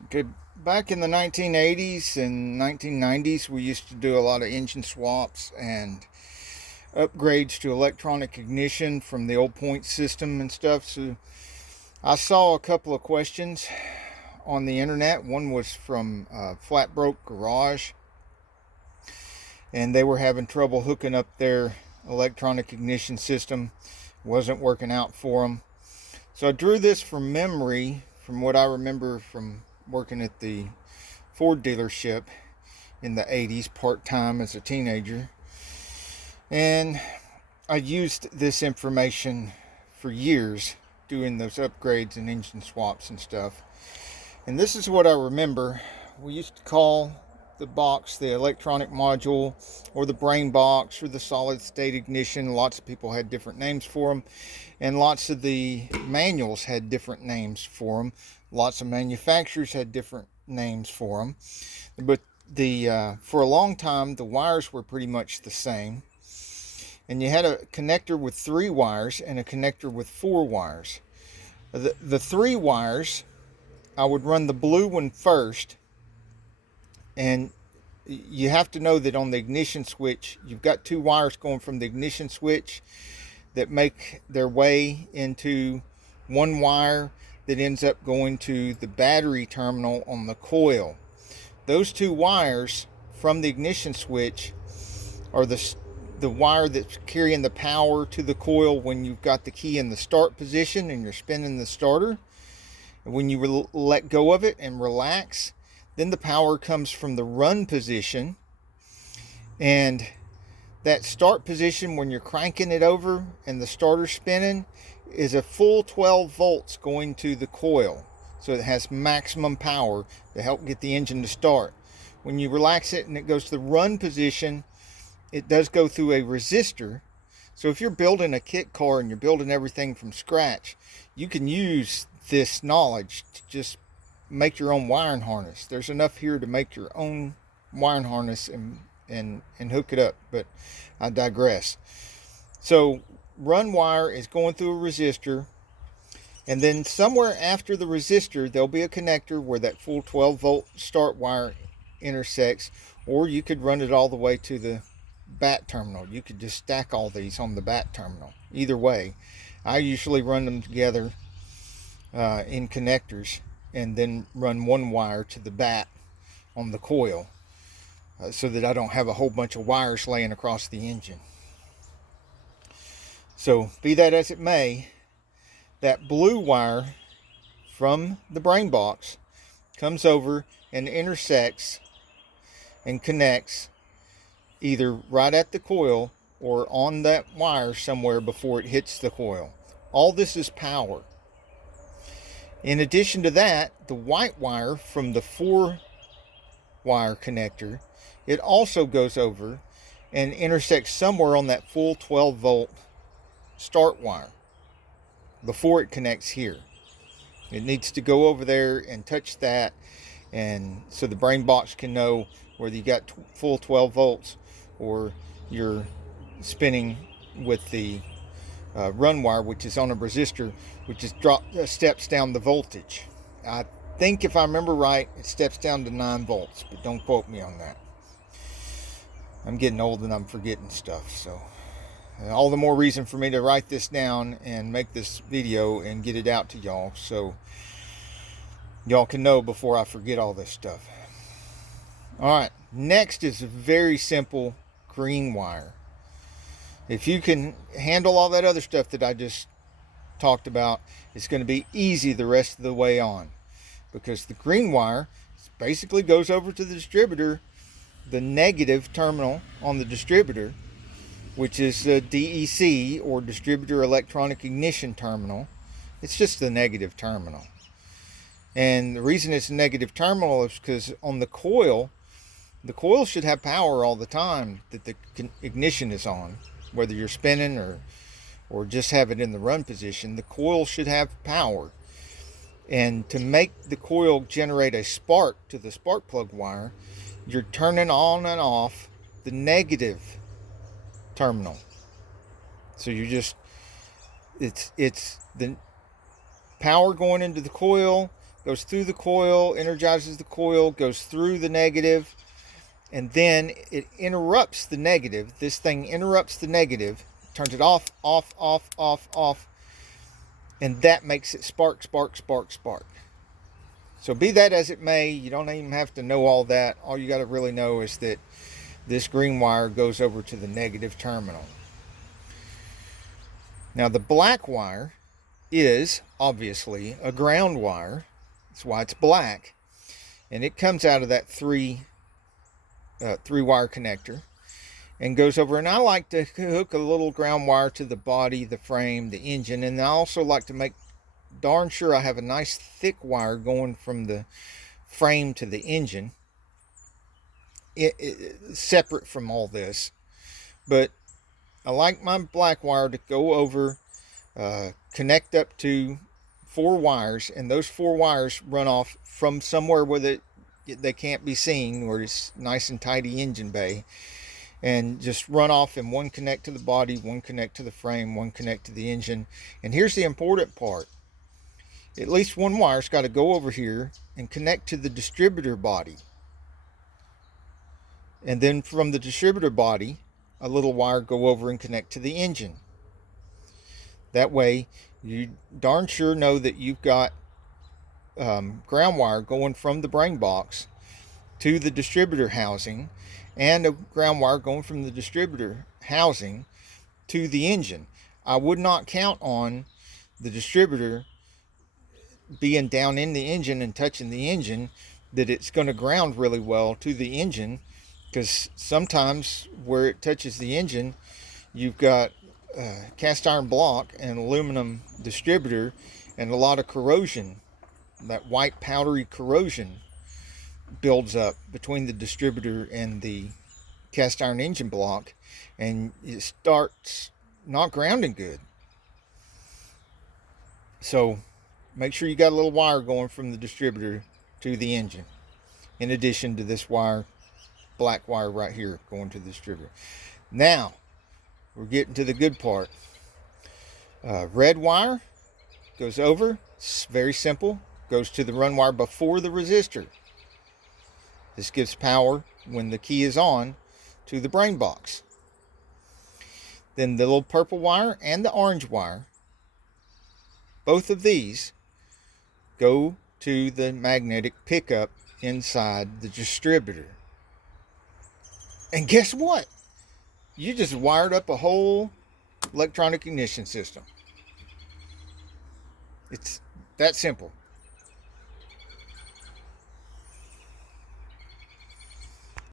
Okay, back in the 1980s and 1990s, we used to do a lot of engine swaps and upgrades to electronic ignition from the old point system and stuff. So I saw a couple of questions on the internet. One was from Flat Broke Garage, and they were having trouble hooking up their electronic ignition system. It wasn't working out for them. So I drew this from memory, from what I remember from working at the Ford dealership in the 80s part-time as a teenager. And I used this information for years doing those upgrades and engine swaps and stuff. And this is what I remember. We used to call the box the electronic module, or the brain box, or the solid state ignition. Lots of people had different names for them, and lots of the manuals had different names for them. Lots of manufacturers had different names for them, but for a long time the wires were pretty much the same, and you had a connector with 3 wires and a connector with 4 wires. The 3 wires, I would run the blue one first, and you have to know that on the ignition switch, you've got 2 wires going from the ignition switch that make their way into 1 wire that ends up going to the battery terminal on the coil. Those 2 wires from the ignition switch are the wire that's carrying the power to the coil when you've got the key in the start position and you're spinning the starter. And when you let go of it and relax, then the power comes from the run position, and that start position when you're cranking it over and the starter spinning is a full 12 volts going to the coil, so it has maximum power to help get the engine to start. When you relax it and it goes to the run position, it does go through a resistor. So if you're building a kit car and you're building everything from scratch, you can use this knowledge to just make your own wiring harness. There's enough here to make your own wiring harness and hook it up, but I digress. So run wire is going through a resistor, and then somewhere after the resistor there'll be a connector where that full 12 volt start wire intersects, or you could run it all the way to the bat terminal. You could just stack all these on the bat terminal. Either way, I usually run them together in connectors, and then run 1 wire to the bat on the coil, so that I don't have a whole bunch of wires laying across the engine. So be that as it may, that blue wire from the brain box comes over and intersects and connects either right at the coil or on that wire somewhere before it hits the coil. All this is power. In addition to that, the white wire from the 4 wire connector, it also goes over and intersects somewhere on that full 12 volt start wire before it connects here. It needs to go over there and touch that, and so the brain box can know whether you got full 12 volts or you're spinning with the run wire, which is on a resistor, which is steps down the voltage. I think if I remember right, it steps down to 9 volts, but don't quote me on that. I'm getting old and I'm forgetting stuff, so all the more reason for me to write this down and make this video and get it out to y'all, so y'all can know before I forget all this stuff. Alright, next is a very simple green wire. If you can handle all that other stuff that I just talked about, it's going to be easy the rest of the way on, because the green wire basically goes over to the distributor, the negative terminal on the distributor, which is a DEC, or distributor electronic ignition terminal. It's just the negative terminal. And the reason it's a negative terminal is because on the coil should have power all the time that the ignition is on. Whether you're spinning or just have it in the run position, the coil should have power. And to make the coil generate a spark to the spark plug wire, you're turning on and off the negative terminal. So it's the power going into the coil goes through the coil, energizes the coil, goes through the negative, and then it interrupts the negative. This thing interrupts the negative, turns it off, off, off, off, off, and that makes it spark, spark, spark, spark. So be that as it may, you don't even have to know all that. All you got to really know is that this green wire goes over to the negative terminal. Now the black wire is obviously a ground wire. That's why it's black. And it comes out of that three wire connector and goes over. And I like to hook a little ground wire to the body, the frame, the engine. And I also like to make darn sure I have a nice thick wire going from the frame to the engine, separate from all this. But I like my black wire to go over, connect up to 4 wires, and those 4 wires run off from somewhere where they can't be seen, where it's nice and tidy engine bay, and just run off, and one connect to the body, one connect to the frame, one connect to the engine. And here's the important part. At least one wire's got to go over here and connect to the distributor body. And then from the distributor body, a little wire go over and connect to the engine. That way, you darn sure know that you've got ground wire going from the brain box to the distributor housing, and a ground wire going from the distributor housing to the engine. I would not count on the distributor being down in the engine and touching the engine, that it's going to ground really well to the engine, because sometimes where it touches the engine, you've got cast iron block and aluminum distributor, and a lot of corrosion. That white powdery corrosion builds up between the distributor and the cast iron engine block, and it starts not grounding good. So make sure you got a little wire going from the distributor to the engine, in addition to this wire, black wire right here, going to the distributor. Now we're getting to the good part. Red wire goes over. It's very simple. Goes to the run wire before the resistor. This gives power when the key is on to the brain box. Then the little purple wire and the orange wire, both of these go to the magnetic pickup inside the distributor. And guess what? You just wired up a whole electronic ignition system. It's that simple.